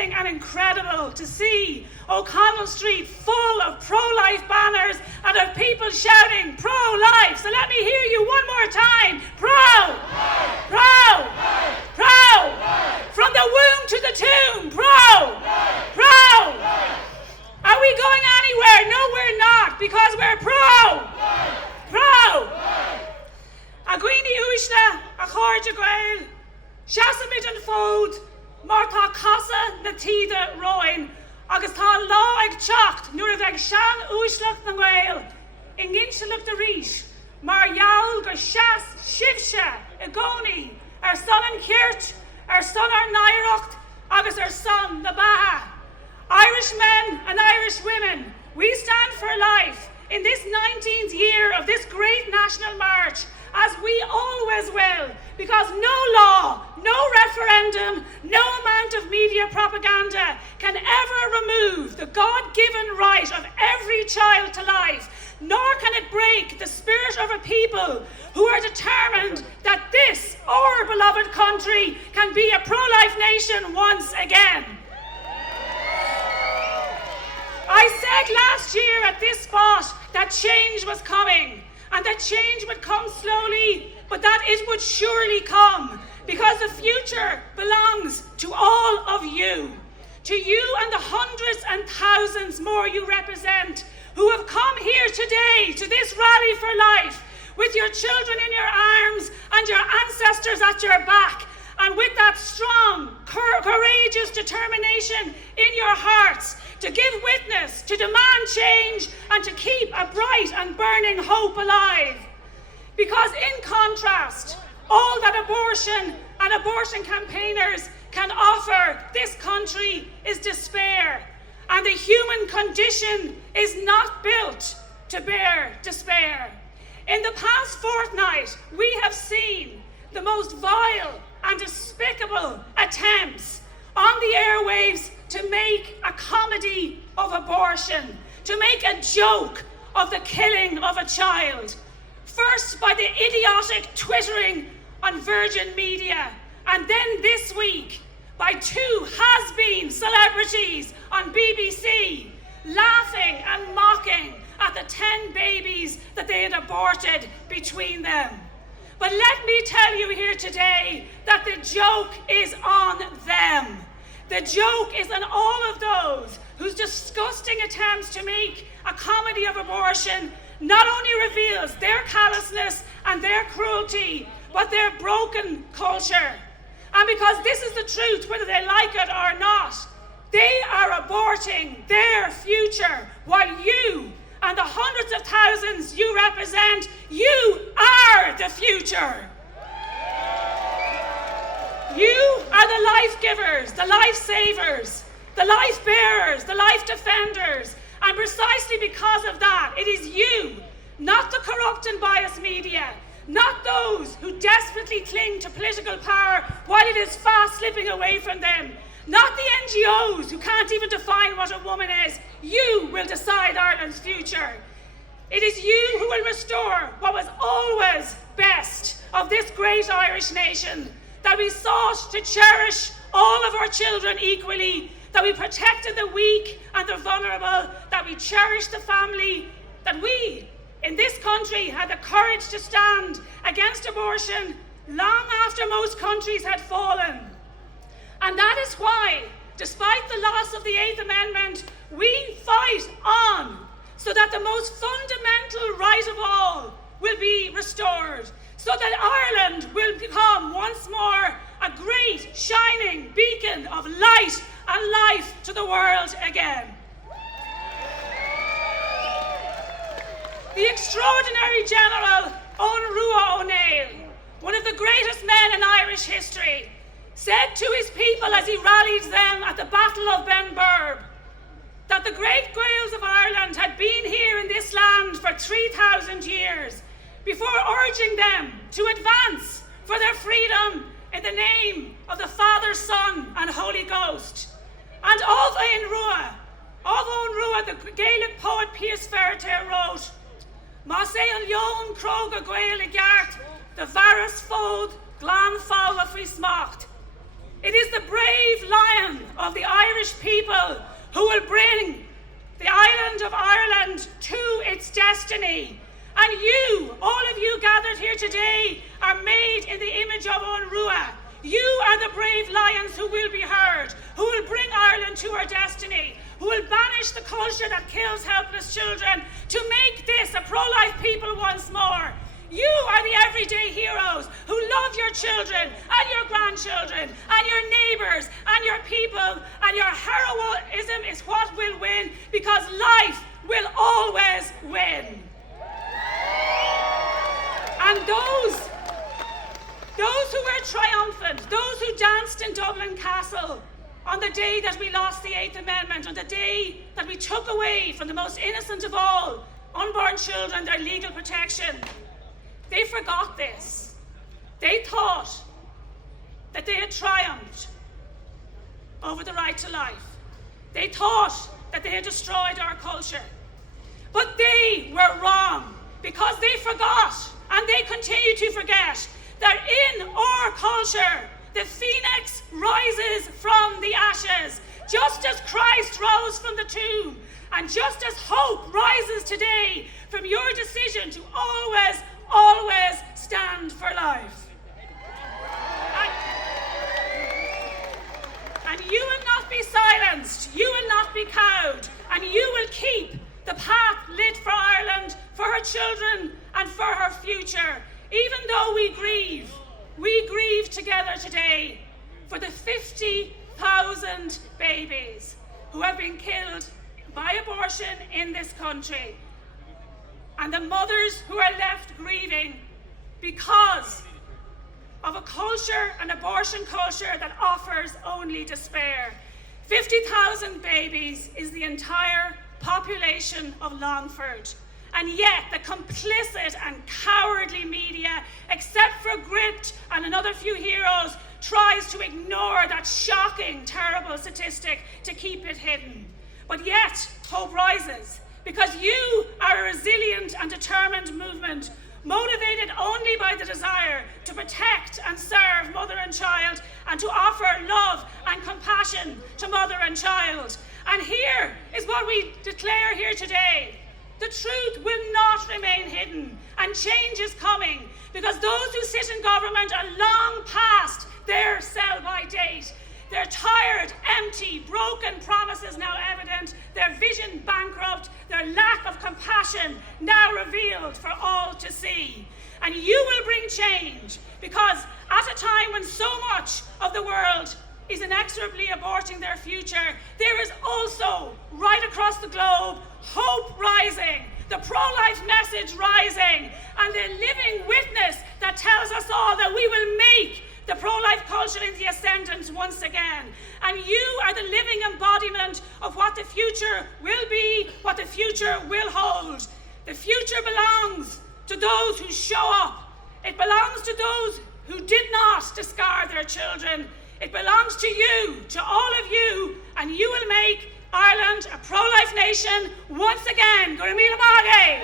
amazing and incredible to see O'Connell Street full of pro-life banners and of people shouting pro-life. So let me hear you one more time. Pro! Pro! Pro! From the womb to the tomb. Pro! Pro! Are we going anywhere? No, we're not, because we're pro! Pro! A Gwini Uishna, a Chorja Gwail, Shasamid and Fode, Martha Casa, Natida Roin, Agus Tá Law ag Chocht, Nuair ag Shan Uishlach na Gwail, Inginshalach the Rish, Mar Yaul go Shas, Shivsha, Egoni, our son and Kirt, our son our Nairocht, Agus our son, the Baha. Irish men and Irish women, we stand for life in this 19th year of this great national march, as we always will, because no law, no referendum, no amount of media propaganda can ever remove the God-given right of every child to life, nor can it break the spirit of a people who are determined that this, our beloved country, can be a pro-life nation once again. I said last year at this spot that change was coming, and that change would come slowly, but that it would surely come, because the future belongs to all of you. To you and the hundreds and thousands more you represent, who have come here today to this rally for life, with your children in your arms and your ancestors at your back, and with that strong, courageous determination in your hearts, to give witness, to demand change, and to keep a bright and burning hope alive. Because in contrast, all that abortion and abortion campaigners can offer this country is despair, and the human condition is not built to bear despair. In the past fortnight, we have seen the most vile and despicable attempts on the airwaves to make a comedy of abortion, to make a joke of the killing of a child. First by the idiotic twittering on Virgin Media, and then this week by two has-been celebrities on BBC, laughing and mocking at the 10 babies that they had aborted between them. But let me tell you here today that the joke is on them. The joke is on all of those whose disgusting attempts to make a comedy of abortion not only reveals their callousness and their cruelty, but their broken culture. And because this is the truth, whether they like it or not, they are aborting their future, while you and the hundreds of thousands you represent, you are the future. You are the life givers, the life savers, the life bearers, the life defenders. And precisely because of that, it is you, not the corrupt and biased media, not those who desperately cling to political power while it is fast slipping away from them, not the NGOs who can't even define what a woman is. You will decide Ireland's future. It is you who will restore what was always best of this great Irish nation, that we sought to cherish all of our children equally, that we protected the weak and the vulnerable, that we cherished the family, that we in this country had the courage to stand against abortion long after most countries had fallen. And that is why, despite the loss of the 8th Amendment, we fight on so that the most fundamental right of all will be restored, so that Ireland will become once more a great shining beacon of light and life to the world again. The extraordinary General Eoin Rua O'Neill, one of the greatest men in Irish history, said to his people as he rallied them at the Battle of Benburb that the great Gaels of Ireland had been here in this land for 3,000 years before urging them to advance for their freedom in the name of the Father, Son and Holy Ghost. And of Eoin Rua, the Gaelic poet Piers Ferriter wrote, "Ma sé an leon crog a Gael gart, the varus fod, glan fála fri smacht." It is the brave lion of the Irish Irish people who will bring the island of Ireland to its destiny. And you, all of you gathered here today, are made in the image of Onrua. You are the brave lions who will be heard, who will bring Ireland to her destiny, who will banish the culture that kills helpless children to make this a pro-life people once more. You are the everyday heroes who love your children and your grandchildren and your neighbours and your people, and your heroism is what will win, because life will always win. And those who were triumphant, those who danced in Dublin Castle on the day that we lost the Eighth Amendment, on the day that we took away from the most innocent of all, unborn children, their legal protection, they forgot this. They thought that they had triumphed over the right to life. They thought that they had destroyed our culture. But they were wrong, because they forgot, and they continue to forget, that in our culture, the phoenix rises from the ashes, just as Christ rose from the tomb, and just as hope rises today from your decision to always stand for life. And you will not be silenced, you will not be cowed, and you will keep the path lit for Ireland, for her children, and for her future. Even though we grieve together today for the 50,000 babies who have been killed by abortion in this country, and the mothers who are left grieving because of a culture, an abortion culture, that offers only despair. 50,000 babies is the entire population of Longford. And yet the complicit and cowardly media, except for Gript and another few heroes, tries to ignore that shocking, terrible statistic to keep it hidden. But yet, hope rises, because you are a resilient and determined movement, motivated only by the desire to protect and serve mother and child, and to offer love and compassion to mother and child. And here is what we declare here today. The truth will not remain hidden, and change is coming, because those who sit in government are long past their sell-by date. Their tired, empty, broken promises now evident, their vision bankrupt, their lack of compassion now revealed for all to see. And you will bring change, because at a time when so much of the world is inexorably aborting their future, there is also, right across the globe, hope rising, the pro-life message rising, and the living witness that tells us all that we will make the pro-life culture in the ascendant once again. And you are the living embodiment of what the future will be, what the future will hold. The future belongs to those who show up. It belongs to those who did not discard their children. It belongs to you, to all of you, and you will make Ireland a pro-life nation once again. Go to Míle Mágaidh.